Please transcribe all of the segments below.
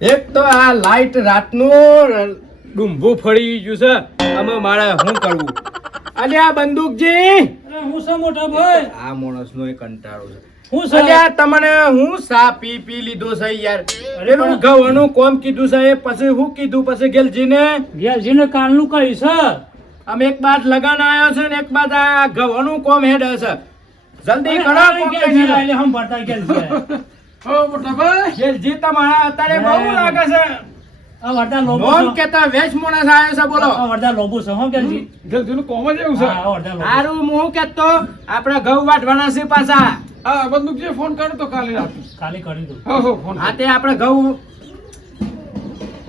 એક તો આ લાઈટ રાતનું ડુંભું ફરી ગયું છે. અમે મારે શું કરવું? અલે આ બંદૂકજી, હું છે મોટા ભાઈ? આ માણસનો એ કંટાળો છે. હું છે? અલે આ તમને હું સા પી લીધો છે યાર. પેલું ઘઉંનું કોમ કીધું છે, એ પછી હું કીધું પછી ગેલજીને ગેલજીને કાલનું કહી છે. અમે એક બાદ લગાન આવ્યો છે ને એક બાદ આ ઘઉંનું કોમ હેડ છે. જલ્દી કરો કોમ ગેલજી કરી. લાઈને હમ ભરતા ગેલજી. હો મોટા ભાઈ, ગેલજી તમારા અત્યારે બહુ લાગે છે. આ વરદા લોબો નોમ છે. કેતા વેચ માણસ આવ્યો છે બોલો. આ વરદા લોબો છે હો ગેલજી. જલ્દીનું કોમ જ એવું છે. હા, આ વરદા લોબો. હારું હું કેતો આપણે ઘઉં વાટવાના છે પાછા. હા, બંદૂકજી ફોન કર્યો તો કાલે રાતે. ખાલી કરી દઉં. હો ફોન હા તે આપણે ઘઉં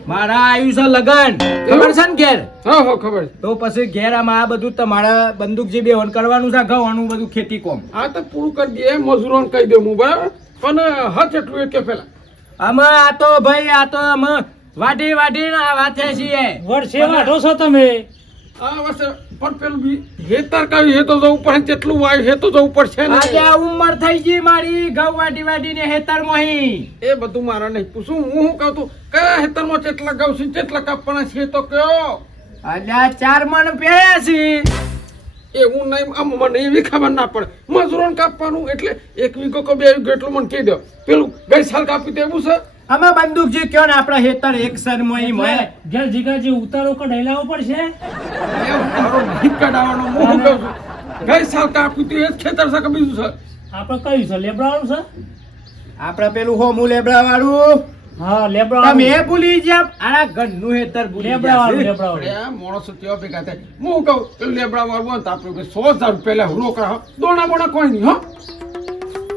મારા આવ્યું છે લગન ખબર છે ને ઘેર. હો ખબર છે. તો પછી ઘેર આમાં આ બધું તમારા બંદૂકજી બેવન કરવાનું છે, ઘઉંનું બધું ખેતી કોમ. આ તો પૂરું કરી દઈએ, મજૂરોને કહી દઉં હું બરાબર, પણ હથ એટલું એ કે પેલા અમે આ તો ભાઈ આ તો અમે વાઢી આ વાથે છીએ. વર્ષે વાઢો છો તમે. આ વર્ષે પણ પેલું બી હેતર કહ્યું હે તો જવું પડે, જેટલું વાય હે તો જવું પડશે ને. આજે આ ઉંમર થઈ ગઈ મારી ઘઉં વાઢીને હેતર મોહી. એ બધું મારે નહીં પૂછું. હું શું કહું તું, કયા હેતરમાં કેટલા ગાઉ છે, કેટલા કાપવાના છે તો કયો. અલ્યા 4 મણ પહેર્યા છે. એવું નહીં, આમ મને એવી ખબર ના પડે. મજૂરોને કાપવાનું એટલે 1 વીઘો કે 2 વીઘો એટલું મને કહી દો. પેલું ગઈ સાલ કાપી તો એવું છે. અમે બંદૂકજી કયો ને આપણા હેતર એક સર મોહી મોહે. ગેલજી કાજી ઉતારો કઢાઈલાવો પડશે. એ તારો નહીં કઢાવવાનો. હું શું કહું છું, ગઈ સાલ કાપ્યું તું એ જ ખેતર છે કે બીજું છે? આપણે કયું છે? લેબડાવાળું છે? આપણે પેલું હોમું લેબડા વાળું હા, લેબડાવાળું. તમે ભૂલી ગયા. આના ઘરનું હેતર ભૂલી લેબડાવાળું, ગયા. લેબડાવાળું. અરે માણસો કેવા ભેગા થાય. હું કહું પેલું લેબડા વાળું હોય ને તો આપણે 100,000 રૂપિયા રોકડા હો. દોણા બોણા કોઈ નહીં હો.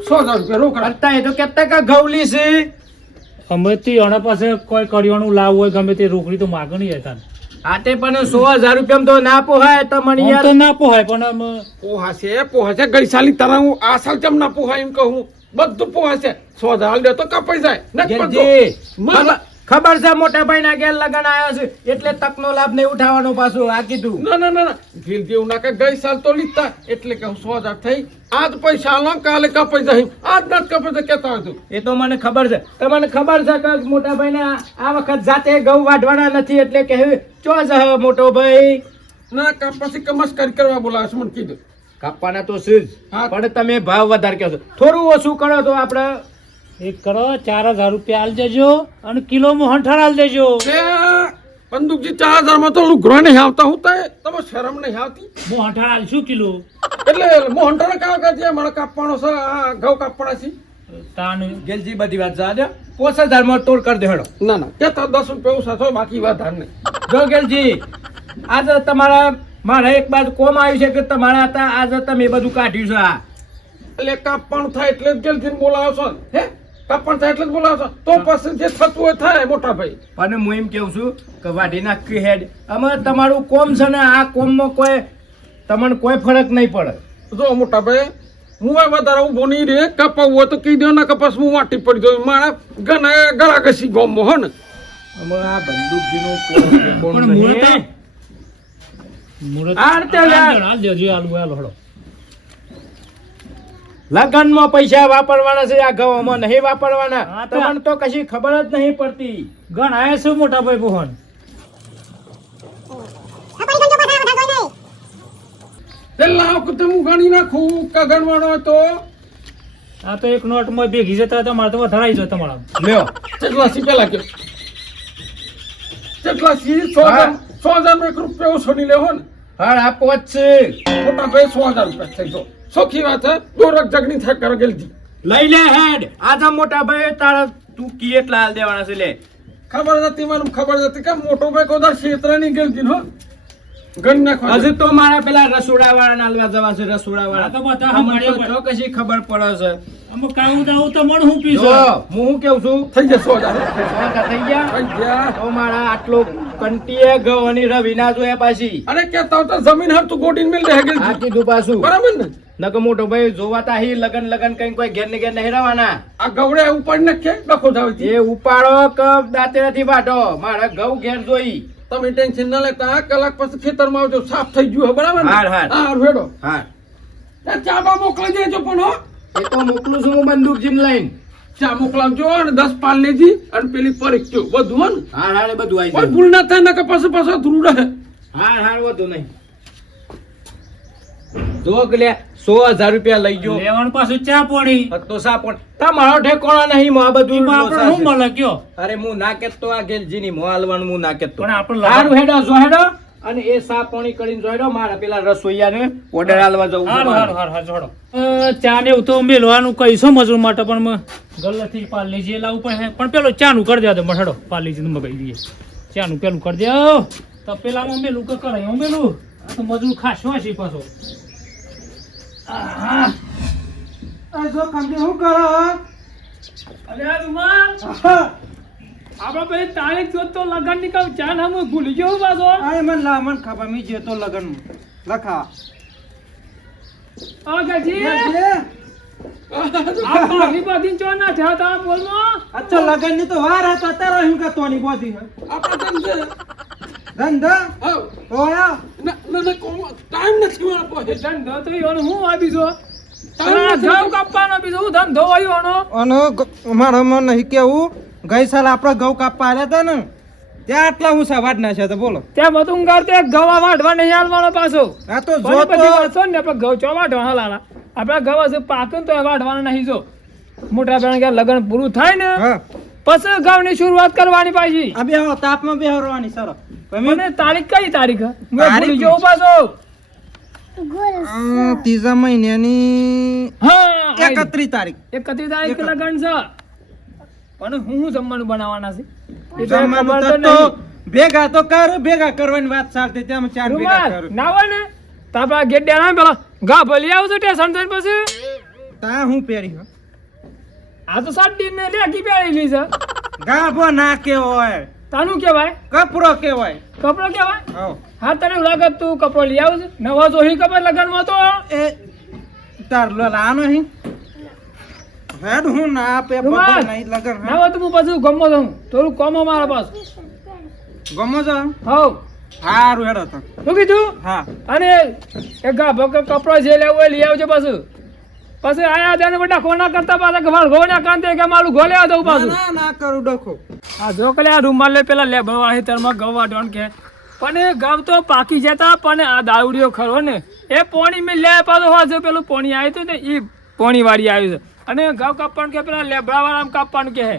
100,000 રૂપિયા રોકડા. કરતા એ તો કેતા કે ઘઉલી છે. ગમે તે એના પાસે કોઈ કરિયાણું લાવ હોય ગમે તે રોકડી તો માગણી હતા. આતે પણ 100,000 રૂપિયા તો ના પોહાય તો મને આમ યાર. તો ના પોહાય પણ આમ પોહાશે ગઈ સાલી તારા હું આ સાલ કેમ ના પોહાય એમ કહું. બધું પોહાશે. 100,000 દે તો કપાઈ જાય. નથી પડતો. ગેરજી, મને- ખબર છે મોટા ભાઈ ના ઘેર લગન આવ્યો છે એટલે તકનો લાભ નહીં ઉઠાવવાનો પાછું આ કીધું. ના ગીર જેવું ના કે ગઈ સાલ તો લીધા એટલે કે 100,000 થઈ. આજ પૈસા લો કાલે કપાઈ જાય. આજ ના કપાઈ જાય કેતા હોય તું. એ તો મને ખબર છે. તમને ખબર છે કે મોટા ભાઈ ને આ વખત જાતે ઘઉં વાઢવાના નથી એટલે કે ચો જહ મોટો ભાઈ. ના પછી કમસ કરવા બોલાવે છે મને કીધું. કાપવાના તો છે જ. હા. પણ તમે ભાવ વધારે કહો છો. થોડું ઓછું કરો તો આપણે એક કરો 4,000 રૂપિયા આલ દેજો અને કિલો મોહનથાળ આલ દેજો. એ બંદૂકજી 4,000 માં તો લુગરો નહીં આવતા હું તો તમે શરમ નહીં આવતી. મોહનથાળ આલશું કિલો. એટલે મોહનટાણા કાકા છે મને કાપવાનો છે, આ ઘઉં કાપવાના છે. તાન ગેલજી બધી વાત જાજો 5,000 માં તોડ કરી દેડો. ના કેતા 10 રૂપિયા ઓછા થાય બાકી વધારે નહીં. જો ગેલજી આજે તમારા મારે એક બાજુ કોમ આવ્યું છે કે તમારા હતા આજે તમે એ બધું કાઢ્યું છે. આ એટલે કાપવાનું થાય એટલે જ ગેલજીને બોલાવો છો ને? હે કાપવાનું થાય એટલે જ બોલાવો છો તો પછી જે થતું હોય થાય મોટા ભાઈ. અને હું એમ કેવું છું કે વાઢી નાખી હેડ અમે તમારું કોમ છે ને આ કોમમાં કોઈ તમને કોઈ ફરક નહીં પડે. જો મોટા ભાઈ હું વધારે ઊભો નહીં રે. કપાવવું હોય તો કહી દો ને કપાસ હું વાટી પડી જાઉં. મારા ગળા ઘસી ગોમો હો ને. અમે આ બંદૂકજીનું કોમ પણ નહીં. મુરત આ રીતે યાર. આલ દેજો આલુ આલો હળો. લગનમાં પૈસા વાપરવાના છે આ ઘઉંમાં નહીં વાપરવાના. હા તો- તમને તો કશી ખબર જ નહીં પડતી. ગણ આયા શું મોટા ભાઈ બોહન. તે લાવ કે હું ગણી નાખું કે ગણવાનો હોય તો આ તો એક નોટ માં ભેગી જતા તમારે તો વધારાઈ જાય તમારા. લ્યો કેટલા સી પેલા કે કેટલા સી 100,000 માં 1 રૂપિયા ઓછો નહીં લેવો ને. હા આ પોચ છે. મોટા ભાઈ 100,000 રૂપિયા થઈ તો સોખી વાત હે. દોરક જગની થાય કરે ગેલજી. લઈ લે હેડ. આજા મોટા ભાઈ તારા તું કી એટલા હાલ દેવાના છે લે. ખબર હતી મને ખબર હતી કે મોટો ભાઈ કોદાર ક્ષેત્ર ની ગેલજી હો ગણ નાખવા. હજુ તો મારા પેલા રસોડા વાળા નાલવા જવા છે. રસોડા આ તો બધા વાળા હમાડ્યા અમને તો કશી ખબર પડે છે. અમુક કાવું દાવું તો મણ હું જો પીશું. હું શું કેવું છું થઈ જશે 100,000 વાંકા થઈ ગયા થઈ ગયા. તો મારા આટલો કંટીએ ગવાની રવિ ના જોયા પાછી અરે કેતા હોય તો જમીન હર તું ગોડીને મિલ દે આ ગેલજી. કીધું પાછું. બરાબર ને. નકો મોટો ભાઈ જોવાતા હી લગન કઈ કોઈ ઘેર ને ઘેર નહીં રહેવાના. આ ગવડે ઉપાડી નાખે ડખો થાવ એ ઉપાડો કે દાંતે નથી વાઢો. મારા ઘઉં ઘેર જોઈ. તમે ટેન્શન ન લેતા. કલાક પછી ખેતરમાં આવજો સાફ થઈ ગયું હે બરાબર ને. હાર, હાર. હા રેડો. હા ચાબા મોકલી દેજો પણ હો. એ તો મોકલું છું હું બંદૂક જીમ લઈને. ચા મોકલાવજો અને 10 પાર્લેજી અને પેલી પરીક્ષો બધું હો ને હાર હાર બધું આવી કોઈ જાય ભૂલ ના થાય ને કે પાછો ધૂળ રહે હાર હાર વધુ નહીં જો કે લે 100,000 રૂપિયા લઈ ગયો લેવાનું પાછું ચા પાણી તો સા પણ તમારો ઠેકોણા નહીં મો આ બધું એમાં આપણે શું મળે કયો અરે હું ના કેતો આ ગેલજી ની મો હાલવાનું હું ના કેતો પણ આપણે હારું હેડો જો હેડો અને એ સા પાણી કરીને જોઈડો મારા પેલા રસોઈયાને ઓર્ડર આલવા જવું છે હારું મારે. હારું હારું હારું જોડો ચા ને એવું તો મેલવાનું કહીશું મજૂર માટે પણ ગલ્લાથી પાર્લેજી લાવવું પડે પણ પેલો ચાનું કરી દેજો મઠડો પાર્લેજી મગાવી દઈએ ચાનું પેલું કરી દે તો પેલામાં મેલું કે કરાય હું મેલું આ તો મજૂર ખાસો હશે પાછો આહા. જો કંપની શું કરો અરે આ રૂમાલ આપણે પછી તારીખ જોત તો લગન ની કહું ચા ના હું ભૂલી ગયો પાછો આ મને લા મને ખબર મી જે તો લગન લખા આ ગજી આ પાણી બાંધીને ચો ના થયા તા બોલમાં અચ્છા લગન ની તો વાર હતા તારો હું કે તોની બોધી આપણે ધંધે ધંધા હા ઓયા ના ટાઈમ નથી મારા પાસે ધંધો તો એનો હું આ બીજો ઘઉં કાપવાનો બીજો હું ધંધો આવ્યો એનો અને મારા મન નહીં કેવું ગઈ સાલ આપણે ઘઉં કાપવા આવ્યા હતા ને ત્યાં આટલા ઊંચા વાટ નાખ્યા હતા બોલો ત્યાં બધું ગાડતે ગવા વાઢવા નહીં હાલવાનો પાછો આ તો જો બધી તો બધી વાત ને આપણે ઘઉં ચો વાઢવાના લાલા આપણે ગવા છે પાકે ને તો એ વાઢવાના નહીં જો મોટા બેન કે લગન પૂરું થાય ને હા પછી ઘઉંની શરૂઆત કરવાની પાછી આ બેહો તાપમાં બેહરવાની સર મને તારીખ કઈ તારીખ મેં તારીખ ભૂલી ગયો પાછો ત્રીજા મહિનાની હા 31 તારીખ 31 તારીખ લગન છે પણ હું જમવાનું બનાવવાના છે એ તો જમવાનું ખબર તો નહીં. ભેગા તો કર ભેગા કરવાની વાત ચાલતી ત્યાં ચાર ભેગા રૂમાલ કર ના હોય ને તો આપણા ગેટ ડેરા પેલા ગા ભલી આવશે સ્ટેશન થઈને પછી તા હું પહેરી હો આ તો સાત દિન ને લેકી પહેરેલી છે ગાભો ના કેવાય તાનું કેવાય કપરો કેવાય કપડો કેવાય હો હા તને એવું લાગે તું કપડો લઈ આવશે નવા જોહી કપડ લગનમાં તો એ તાર લાનો હી હેડ હું ના પે રૂમાલ. બધો નહીં લગન ના હોય તો હું પછી ગમો છું થોડું કોમ મારા પાસ ગમો છો હવ હારું હેડો તો શું કીધું હા અને એ ગાભો કપડો જે લેવો એ લઈ આવજો પાછું પછી આયા તેને બધા કોના કરતા પાછા ઘર ઘોના કાંતે કે મારું ઘોલે દઉં પાછું ના ના કરું ડખો આ જો કલે આ રૂમાલ લે પેલા લેબડવા હેતરમાં ગવા ડોન કે પણ એ ગવ તો પાકી જતા પણ આ દાવડીઓ ખરો ને એ પોણી મેં લે પાછો હોય પેલું પોણી આવ્યું હતું ને એ પોણી વાળી આવ્યું છે અને ઘઉં કાપવાનું કે પેલા લેબડા વાળા કાપવાનું કે હે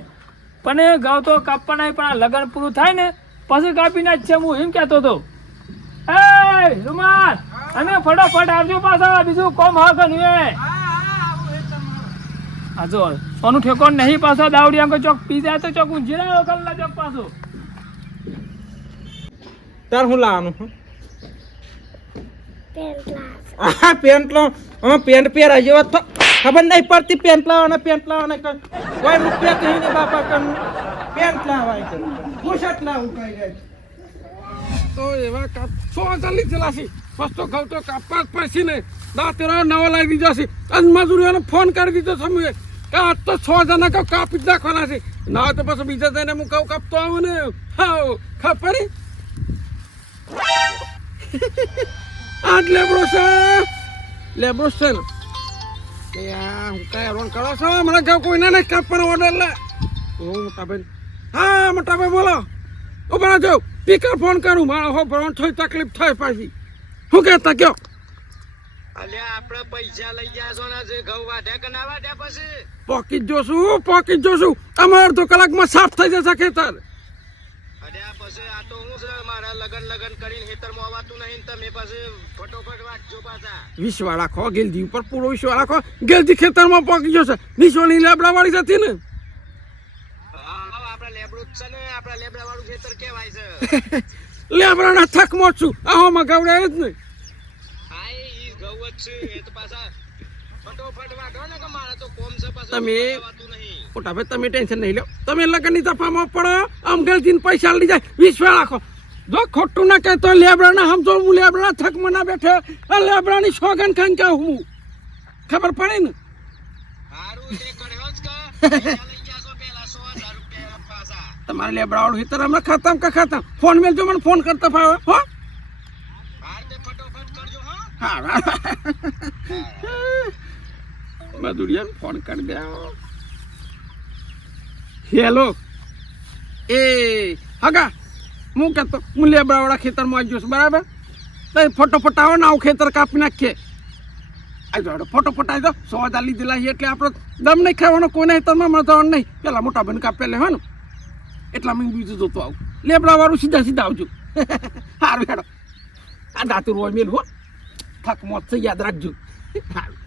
પણ એ ઘઉં તો કાપવાના પણ આ લગન પૂરું થાય ને પછી કાપી નાખ છે હું એમ કહેતો હતો એ રૂમાલ અને ફટાફટ આવજો પાછા બીજું કોમ હા કનું એ આ જો આનું ઠેકોન નહીં પાછો દાવડી આંકો ચોક પી જાય તો ચોક ઊંઝી રહ્યો કલ્લા ચોક પાછો તાર હું લાવવાનું આ પેન્ટ લો પેન્ટ પહેરા જેવા તો ખબર નહીં પડતી પેન્ટ લાવવાના કોઈ રૂપિયા કહી ને બાપા કન પેન્ટ લાવાય છે બુશર્ટ લાવું કઈ જાય તો એવા કાપ 100,000 ચલાસી પસ્તો ઘઉં તો કાપવા જ પડશે ને દાંતેરો નવો લાવી દીધો છે અને મજૂરીઓને ફોન કરી દીધો છે અમે કે આજ તો 6,000 ના ઘઉં કાપી જ નાખવાના છે ના તો પછી બીજા જઈને હું ઘઉં કાપતો આવું ને હા ખબર પડી આજ લેબડો છે ને એ આ હું કઈ હેરાન કરો છો મને ઘઉં કોઈને નહીં કાપવાનો ઓર્ડર લે હું મોટાભાઈ હા મોટાભાઈ બોલો ઉભા જો સ્પીકર ફોન કરું મારો હો ભરવાનું થોડી તકલીફ થાય પાછી શું કહેતા કયો અલ્યા આપણે પૈસા લઈ ગયા છો ને જે ઘઉં વાઢ્યા કે ના વાઢ્યા પછી પોકી જોશું અમારે અડધો કલાકમાં સાફ થઈ જશે ખેતર અલ્યા પછી આ તો હું છે મારા લગન કરીને ખેતરમાં આવતું નહીં તમે પછી ફટોફટ વાટજો પાછા વિશ્વાસ રાખો ગેલજી ઉપર પૂરો વિશ્વાસ રાખો ગેલજી ખેતરમાં પોકી જશે નિશોની લેબડા વાળી જતી ને આપડા લેબડું છે ને આપડા લેબડા વાળું ખેતર કેવાય છે લેબડાના થકમાં જ છું આહો મગાવડાય જ નહીં હા એ ઘઉં જ છે એ તો પાછા ફટોફટ વાઢો ને કે મારા તો કોમ છે પાછા તમે- આવતું નહીં મોટા ભાઈ તમે ટેન્શન નહીં લો તમે લગનની તફામાં પડો આમ ગેલજીને પૈસા લઈ જાય વિશ્વાસ રાખો જો ખોટું ના કહેતો લેબડાના સમજો હું લેબડાના થકમાં ના બેઠો આ લેબડાની સોગન ખાન કહું હું ખબર પડે ને હારું તે કર્યો જ કે પૈસા લઈ ગયા છો પેલા 100,000 રૂપિયા પાછા તમારે લેબડાવાળું ખેતર અમે ખતમ કે ખતમ ફોન મેલજો મને ફોન કરતા ફાવે હો હાર તે ફટોફટ કરજો હા હા મધુરિયાને ફોન કરી દે હેલો એ હગા હું કહેતો હું લેબડાવાળા ખેતરમાં આવી જઈશ બરાબર તો ફટોફટ આવો ને આવું ખેતર કાપી નાખીએ આવી જાઓ ફટોફટ આવી જાઓ સોદા લીધેલા છે એટલે આપણો દમ નહીં ખાવાનો કોઈને ખેતરમાં મને જવાનું નહીં પેલા મોટા ભાઈને કાપે લે ને એટલા મેં બીજું જોતો આવું લેબડાવાળું સીધા સીધા આવજો સારું હેડો આ દાતું રોય મેલ હો થક મોત છે યાદ રાખજો સારું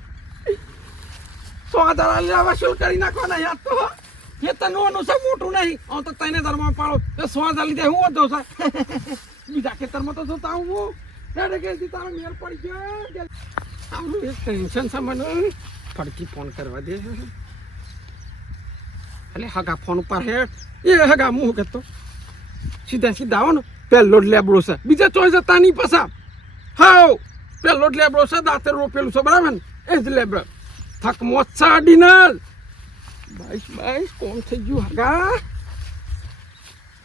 સોદા લેવા શું કરી નાખવાના યાદ તો ખેતરનું છે મોટું નહીં હું તો તને ધરમાં પાડો તો સોદા લીધે હું વધો છે બીજા ખેતરમાં તો જોતા આવું રેડે કે તારો મેળ પડી ગયો આવું એક ટેન્શન છે મને ફડકી ફોન કરવા દે એટલે હગા ફોન ઉપર હે એ હગા હું કહેતો સીધા સીધા આવો ને પહેલો જ લેબડો છે બીજા ચોઈસ હતા નહીં પાછા હાઉ પહેલો જ લેબડો છે દાંતે રોપેલું છે બરાબર ને એ જ લેબડો થક મોત છે અડીનલ બાઈસ કોમ થઈ ગયું હગા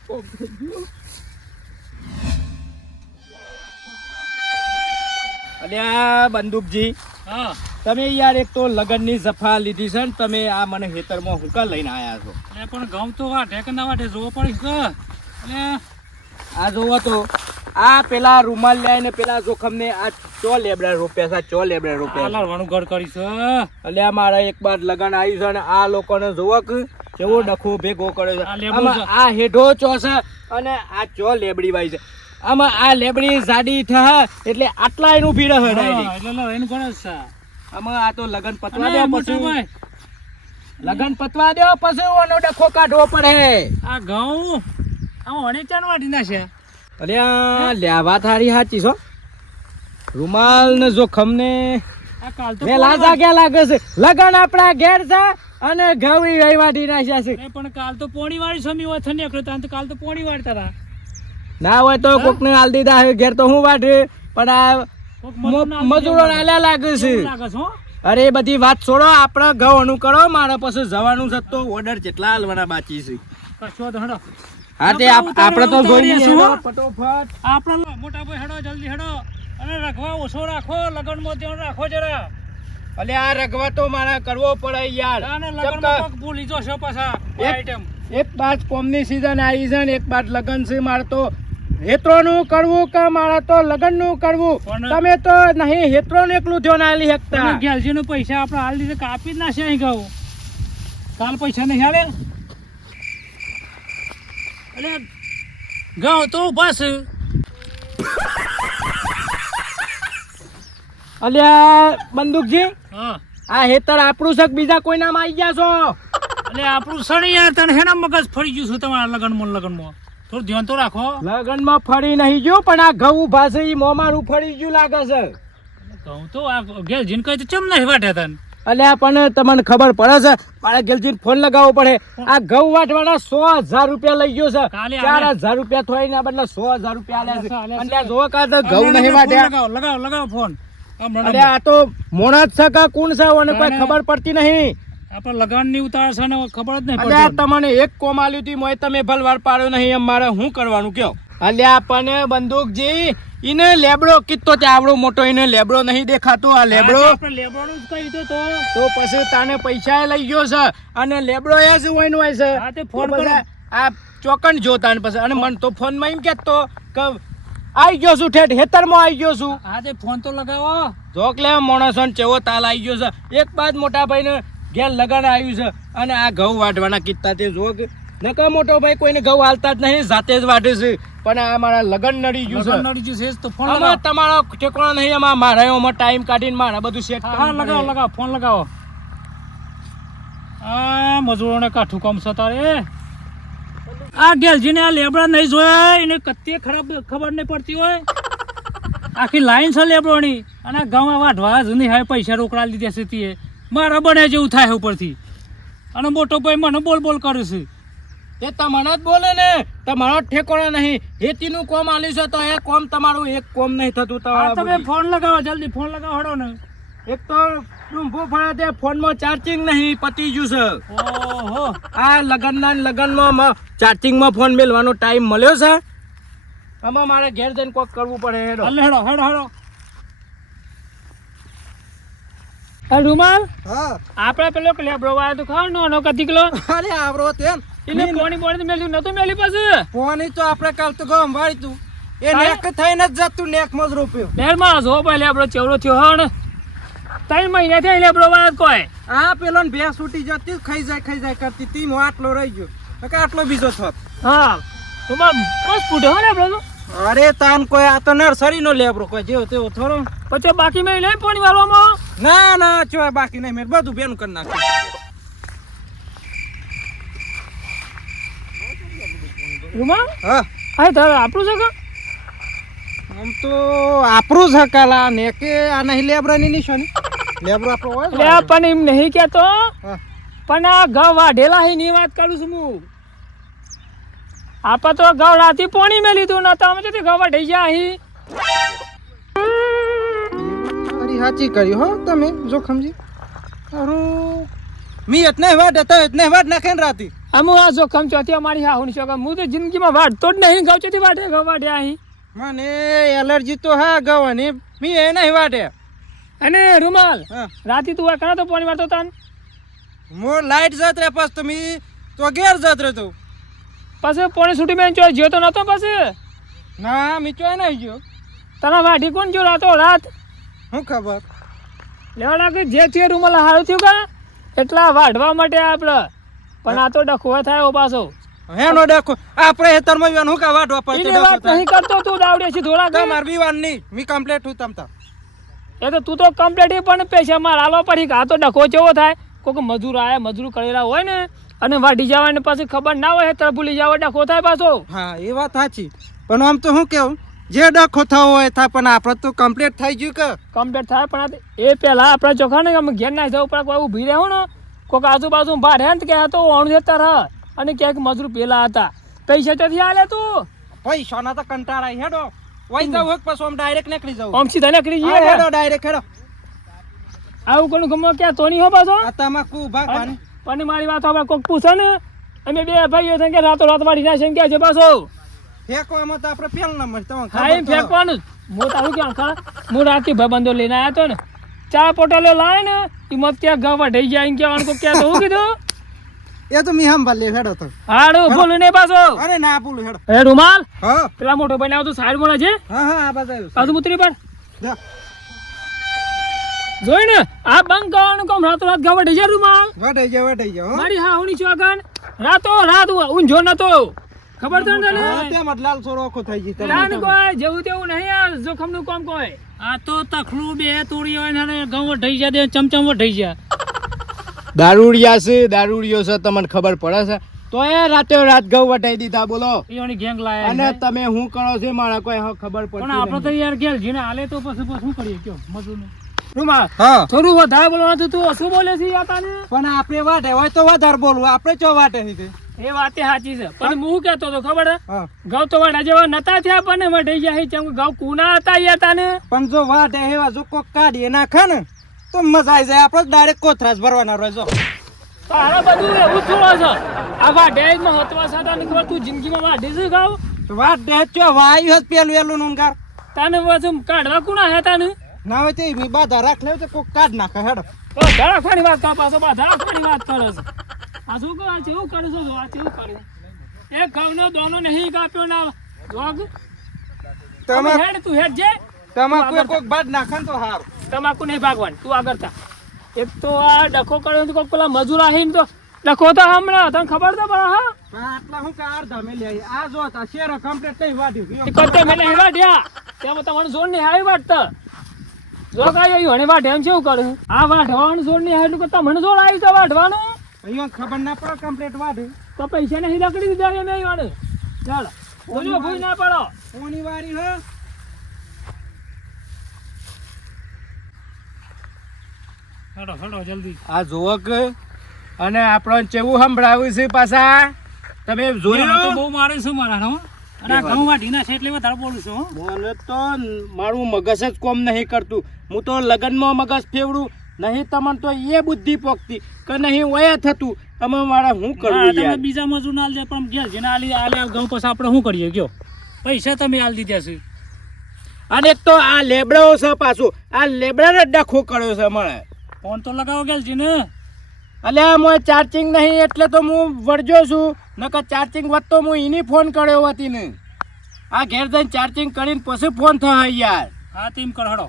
કોમ થઈ ગયું અલ્યા બંદૂકજી હા તમે યાર એક તો લગનની જફા લીધી છે ને તમે આ મને ખેતરમાં હુંકા લઈને આયા છો એ પણ ઘઉં તો વાટે કે ના વાટે જોવો પડીશ કે એટલે આ જોવો તો આ પેલા રૂમાલ લઈને પેલા જોખમને આ ચો લેબડા રોપ્યા છે ચો લેબડા રોપ્યા લાલવાનું ઘર કરીશ અલ્યા મારા એક બાર લગન આવ્યું છે ને આ લોકોને જોવો કે કેવો ડખો ભેગો કરે છે આ લેબડું આમાં છે. આ હેઠો ચો છે અને આ ચો લેબડી વાય છે આમાં આ લેબડી જાડી થા એટલે આટલા એનું ભીડ હોય ડાયરેક્ટ એટલે એનું ગણેશ છે આમાં આ તો લગન પતવા અને દે મોટા પછી ભાઈ લગન પતવા દો પછી ઓનો ડખો કાઢવો પડે આ ઘઉં આ ઓને ચાન વાટી નાખ્યા અલ્યા લેવા થારી સાચી છો રૂમાલ ને જોખમ ને આ કાલ તો વેલા જાગ્યા લાગે છે લગન આપણા ઘેર છે અને ઘઉં વાટી નાખ્યા છે અરે પણ કાલ તો પોણી વાળી સમી હોય થને એકલો તો કાલ તો પોણી વાળતા હતા ના હોય તો કોક ને હાલ દીધા હોય ઘેર તો હું વાટે પણ આ કોક મજૂરો આલ્યા લાગે છે લાગે છે હો અરે એ બધી વાત છોડો આપણે ઘઉં અનુકરો મારા પાસે જવાનું છે તો ઓર્ડર જેટલા હાલવાના બાકી છે કશો તો હડો હા તે આપણે તો જોઈ લઈએ ફટોફટ આપણે મોટા ભાઈ હડો જલ્દી હડો અને રખવા ઓછો રાખો લગનમાં ધ્યાન રાખો જરા અલે આ રગવા તો મારા કરવો પડે યાર અને લગનમાં કોક ભૂલી જશો પાછા આઈટમ એક બાદ કોમની સીઝન આવી છે ને એક બાદ લગન છે મારે તો હેત્રોનું કરવું કે મારે તો લગનનું કરવું પણ- તમે તો નહીં હેત્રોનું એકલું ધ્યાન આલી શકતા ગેલજીનો પૈસા આપણે હાલ દીધે કાપી જ નાખશે અહીં ઘઉં કાલ પૈસા નહીં હાલે એટલે ઘઉં તો બસ અલ્યા બંદૂકજી હા આ હેતર આપણું છે કે બીજા કોઈના માં આવી ગયા છો એટલે આપણું સણી યાર તને હેના મગજ ફરી ગયું છું તમારા લગનમાં થોડું ધ્યાન તો રાખો લગનમાં ફરી નહીં ગયું પણ આ ઘઉં ઉભા છે ઈ મોમારું ફરી ગયું લાગે છે ઘઉં તો આ ગેલજીને કહી તો ચમ નહીં વાટે તને અલ્યા પણ તમને ખબર પડે છે મારે ગેલજીને ફોન લગાવવો પડે આ ઘઉં વાટવાના 100,000 રૂપિયા લઈ ગયો છે કાલે 4,000 રૂપિયા થોય ના બદલે 100,000 રૂપિયા આલ્યા છે આલ્યા છે. અને આ જોવો કા તો ઘઉં નહીં વાટ્યા લગાવો ફોન અરે આ તો મોણા જ છે કે કોણ છે અને કોઈ ખબર પડતી નહીં આપણે લગાન ની ઉતાર છે ને ખબર જ નહીં અલ્યા પડતી તમને એક કોમ આલ્યું હતી મોય તમે ભલવાર પાડ્યો નહીં એમ મારે શું કરવાનું કયો અલ્યા પણ બંદૂકજી ઈને લેબડો કીધો તે આવડો મોટો ઈને લેબડો નહીં દેખાતો આ લેબડો આપણે લેબડો જ કહી તો તો પછી તાને પૈસા લઈ ગયો છે અને લેબડો એ જ હોય નું હોય છે હા, તે ફોન તો પછી કરો. આ ચોકન જોતા ને પછી અને મન તો ફોન માં એમ કહેતો કે આઈ ગયો છું ઠેઠ હેતરમાં આઈ ગયો છું હા તે ફોન તો લગાવો જોક લે માણસો ને ચેવો તાલ આવી ગયો છે એક બાદ મોટા ભાઈ ને ઘેર લગન આવ્યું છે અને આ ઘઉં વાટવાના કિત્તા તે જોક નકા મોટો ભાઈ કોઈને ઘઉં હાલતા જ નહીં જાતે જ વાટે છે પણ આ મારા લગન નડી ગયું છે લગન નડી ગયું છે તો ફોન આમાં લગાવો તમારો ઠેકાણો નહીં આમાં મારે એમાં ટાઈમ કાઢીને મારે બધું સેટ હા લગાવો ફોન લગાવો આ મજૂરોને કાઠું કામ છે તારે આ ગેલજીને આ લેબડા નહીં જોયા એને કત્તે ખરાબ ખબર નહીં પડતી હોય આખી લાઈન છે લેબડોની અને ગામમાં વાઢવા જ નહીં હવે પૈસા રોકડા લીધા છે તે મારા બને જેવું થાય ઉપરથી અને મોટો ભાઈ મને બોલ કર્યું છે એ તમને જ બોલે ને તમારો ઠેકાણો નહીં હેતીનું કોમ આલ્યું છે તો એ કોમ તમારું એક કોમ નહીં થતું હા તમે તમારું ફોન લગાવો જલ્દી ફોન લગાવો હડો ને એક તો ડૂંભો ફળે તે ફોનમાં ચાર્જિંગ નહીં પતી ગયું છે ઓહો આ લગનમાં ચાર્જિંગમાં ફોન મેલવાનો ટાઈમ મળ્યો છે આમાં મારે ઘેર જઈને કોક કરવું પડે હેડો હલે હેડો રૂમાલ હા આપણે પેલો લેબડો વાળો તો ખાવ નો કદી કિલો અરે આવરો તેમ એને પોણી મેલ્યું નતું મેલી પાછું પોણી તો આપણે કાલ તો ગમ વાળી તું એ નેક થઈને જ જતું નેક માં જ રોપ્યો લહેરમાં જો ભાઈ લેબડો ચેવડો થયો હણ 3 મહિના થયા લેબડો વાત કોઈ આ પેલો ને ભેંસ ઉઠી જતી ખાઈ જાય કરતી તી હું આટલો રહી ગયો કે આટલો બીજો થોત હા તમાર બસ ફૂટે હો લેબડો તો અરે તાન કોઈ આ તો નર્સરી નો લેબરો કોઈ જેવો તેવો થોડો પછી બાકી મેં લઈ પાણી વાળવામાં ના ચોય બાકી નહીં મેં બધું બેનું કરી નાખ્યું રૂમા હા આ તારે આપણું છે કે આમ તો આપણું જ હકાલા ને કે આ નહીં લેબરાની નિશાની લેબરો આપણો હોય એટલે આ પણ એમ નહીં કહેતો હા પણ આ ઘઉં વાઢેલા હે ની વાત કરું છું હું આપા તો ઘઉં રાતી પોણી મેં લીધું ને તમે તો ઘઉં વાઢી ગયા અહીં અરે સાચી કર્યું હો તમે જોખમજી અરું મી એટલે વાડ હતા એટલે વાડ નાખે ને રાતી અમુ આ જોખમ ચોથી અમારી હાહુની છોકરા હું તો જિંદગીમાં વાઢતો જ નહીં ઘઉં ચોથી વાઢે ઘઉં વાઢ્યા અહીં મને એલર્જી તો હા ગવાની મી એ નહીં વાડે અને રૂમાલ હા રાતી તું આ કરો તો પોણી વાળતો તાન મો લાઈટ જત રે પાસ તો મી તો ઘેર જત રે તો પછી પોણી છૂટી મેં ચોય જ્યો તો નતો પછી ના મી ચોય નહીં ગયો તને વાઢી કોણ જો રાતો રાત શું ખબર લેવા લાગે જે છે રૂમાલ હારું થયું કા એટલા વાઢવા માટે આપણે પણ આ તો ડખો થાય પાછો હેનો દેખો આપણે હેતરમાં વેન હું કા વાડવા પડતે એની વાત નહીં કરતો તું દાવડે છે ધોળા કે તમાર બીવાન નહીં મી કમ્પ્લીટ હું તમતા એ તો તું તો કમ્પ્લીટ પણ પૈસા માર આલો પડી આ તો ડખો કેવો થાય કોઈક મજૂર આયા મજૂર કરેલા હોય ને અને વાઢી જવા ને પછી ખબર ના હોય તર ભૂલી જાવ ડખો થાય પાછો હા એ વાત સાચી પણ આમ તો હું કેવું જે ડખો થવો હોય થાય પણ આપણે તો કમ્પ્લીટ થઈ ગયું કે કમ્પ્લીટ થાય પણ એ પહેલા આપણે ચોખા ને અમે ઘેર ના જવું પડે કોઈ ઊભી રહે ને કોઈક આજુબાજુ બહાર હે ને કે તો ઓણ જતા રહ અને ક્યાંક મજૂર પેલા હતા પૈસા ત્યાંથી આલે તું પૈસા ના તો કંટાળા હેડો વઈ જાવ હોક પછી આમ ડાયરેક્ટ નીકળી જાવ આમ સીધા નીકળી હા, જઈએ હેડો ડાયરેક્ટ હેડો આવું કોણ ગમો ક્યાં તો નહીં હો પાછો આ તમાકુ ભાગવાની પણ મારી વાત આપણે કોઈક પૂછે ને અમે બે ભાઈઓ થઈને કે રાતો રાત વાળી ના છે છે પાછો ફેંકવામાં તો આપણે પેલ નંબર તમને હા એમ ખબર તો. ફેંકવાનું જ હું તારું ક્યાં ખરા હું રાતથી ભાઈબંધો લઈને આવ્યો હતો ને ચા પોટલો લાવે ને એમાં ત્યાં ગાવા ઢઈ જાય એમ કહેવાનું કોઈ ક્યાં તો હું કીધું એ તો મી હંભાલ લે હેડો તો હાડું બોલું નહીં પાછો અરે ના બોલું હેડો એ રૂમાલ હા પેલા મોટો ભાઈ આવતો સાઈડ બોલે છે હા આ બાજુ આવ્યું પાછું મુતરી પર જા. જોઈ ને આ બંધ કરવાનું કામ રાતો રાત ગાવા ઢઈ જાય રૂમાલ વટાઈ જાવ હો. મારી હા હુની ચોગન રાતો રાત ઊંઝો નતો ખબર છે ને તને હા, તેમ જ લાલ સોરો આખો થઈ ગઈ તમે. ના ને કોઈ જેવું તેવું નહીં આ જોખમનું કામ કોઈ આ તો તખલું બે તોડી હોય ને ઘઉં વઢાઈ જાય ચમચમ વઢાઈ જાય દારૂડિયા છે દારૂડિયો છે તમને ખબર પડે છે તો એ રાતે રાત ઘઉં વટાઈ દીધા બોલો એની ગેંગ લાયા અને છે. તમે શું કરો છો મારા કોઈ ખબર પણ આપણે તો પડતી યાર ઘેર જીને હાલે તો પછી શું કરીએ કયો મજૂરનું રૂમાલ હા થોડું વધારે બોલવાનું હતું તું શું બોલે છે યાર તને પણ આપણે વાટે હોય તો વધારે બોલવું આપણે ચો વાટે નહીં એ વાત સાચી છે પણ હું કહેતો હતો ખબર હે? હા ઘઉં તો વાડા જેવા નતા થયા પણ વઢાઈ ગયા છે કેમ કે ઘઉં કુના હતા યાર તને પણ જો વાટે એવા જો કોક કાઢીએ નાખે ને તો મજા આવી જાય આપણે ડાયરેક્ટ કોથરાજ ભરવાના રહે જો તારા બધું એવું થોડો છે આ વાઢેમાં હતવા સાતા ને ખબર તું જિંદગીમાં વાઢી છે ઘઉં તો વાટે ચો વાયુ હત પેલું એલું નુનગાર તને પાછું કાઢવા કુના હે તને ના હોય તે મી બાધા રાખ લેવ તો કોક કાઢ નાખે હેડો બધા રાખવાની વાત કર પાછો બધા રાખવાની વાત કરે છે આ શું કરે છે એવું કરે છે આ કેવું કરે છે? એક ઘઉંનો દોનો નહીં કાપ્યો ના જોગ તમે હેડ તું હેડ જે તમાકુ કોક બાદ નાખે ને તો હારું તમાકુ નહીં ભાગવાનું તું આગળ થા એક તો આ ડખો કર્યો તો કોઈક પેલા મજૂર આવીને તો ડખો તો હમણાં તને ખબર તો પડે હા પણ આટલા હું કા અડધા મેલી આવી આ જો તા શેર કમ્પ્લીટ નહીં વાઢ્યું એ કરતે મેલે હે વાઢ્યા તેમાં તમારું જોર નહીં આવી વાટતા જો કાંઈ આવ્યું હણે વાઢે એમ કેવું કરું આ વાઢવાનું જોર નહીં આવ્યું કરતા મને જોર આવ્યું તો વાઢવાનું અહીંયા ખબર ના પડે કમ્પ્લીટ વાઢ્યું તો પૈસા નહીં લકડી દીધા મેં વાળે ચાલ બોલો ભૂઈ ના પડો કોની વારી હે હેડો હેડો જલ્દી આ જુઓ કે અને આપણને કેવું સંભળાવ્યું છે પાછા તમે આ તો જોયું બહુ મારે છે મારા હો અને આ ઘઉં વાઢી ના છે એટલે વધારે બોલું છું હો. મને તો મારું મગજ જ કોમ નહીં કરતું હું તો લગ્નમાં મગજ ફેવડું નહીં તમને તો એ બુદ્ધિ પોકતી કે નહીં વયા થતું અમે મારા શું હા, કરવું તમે યાર બીજા મજૂર ના આલજે પણ ઘેર જેને આલી આલે ઘઉં પછી આપણે શું કરીએ કયો પૈસા તમે આલી દીધા છે અને એક તો આ લેબડાઓ છે પાછું આ લેબડાને ડખો કર્યો છે મને ફોન તો લગાવો ગેલ જીને અલ્યા મોય ચાર્જિંગ નહીં એટલે તો હું વળજો છું, નકર ચાર્જિંગ વધતો હું એની ફોન કર્યો હતી ને. આ ઘેર જઈને ચાર્જિંગ કરીને પછી ફોન થાય યાર. હા તેમ કર હડો.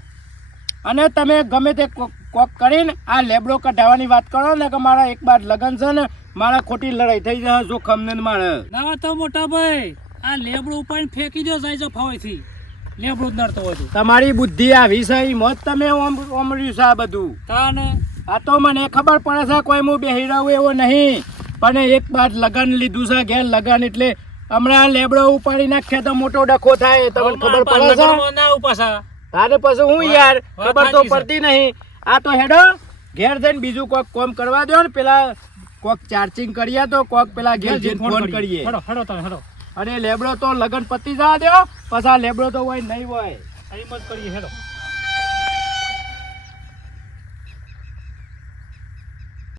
અને તમે ગમે તે કોક કરીને આ લેબડો કઢાવવાની વાત કરો ને કે મારા એક બાર લગન છે ને મારા ખોટી લડાઈ થઈ જાય જોખમ ને મારે. ના તો મોટા ભાઈ આ લેબડો ઉપાડીને ફેંકી દો જાય જો ફાવેથી લેબડો જ નડતો હોય તો. તમારી બુદ્ધિ આવી છે એમ જ તમે ઓમર્યું છે આ બધું. તાને આ તો મને ખબર પડે છે કોઈ હું બેહી રહું એવો નહીં, પણ એક બાર લગન લીધું છે ઘેર લગન એટલે હમણાં લેબડો ઉપાડી નાખે તો મોટો ડખો થાય તમને ખબર પડે છે. ના ઉપાસા તારે પછી હું યાર વાત ખબર તો સાચી છે. પડતી નહીં. આ તો હેડો ઘેર જઈને બીજું કોક કોમ કરવા દો ને, પેલા કોક ચાર્જિંગ કરીએ તો કોક પેલા ઘેર જઈને ફોન કરીએ. હડો હડો તમે હડો. અને લેબડો તો લગન પતી જવા દો, પછી આ લેબડો તો હોય નહીં હોય. એમ જ કરીએ હેડો.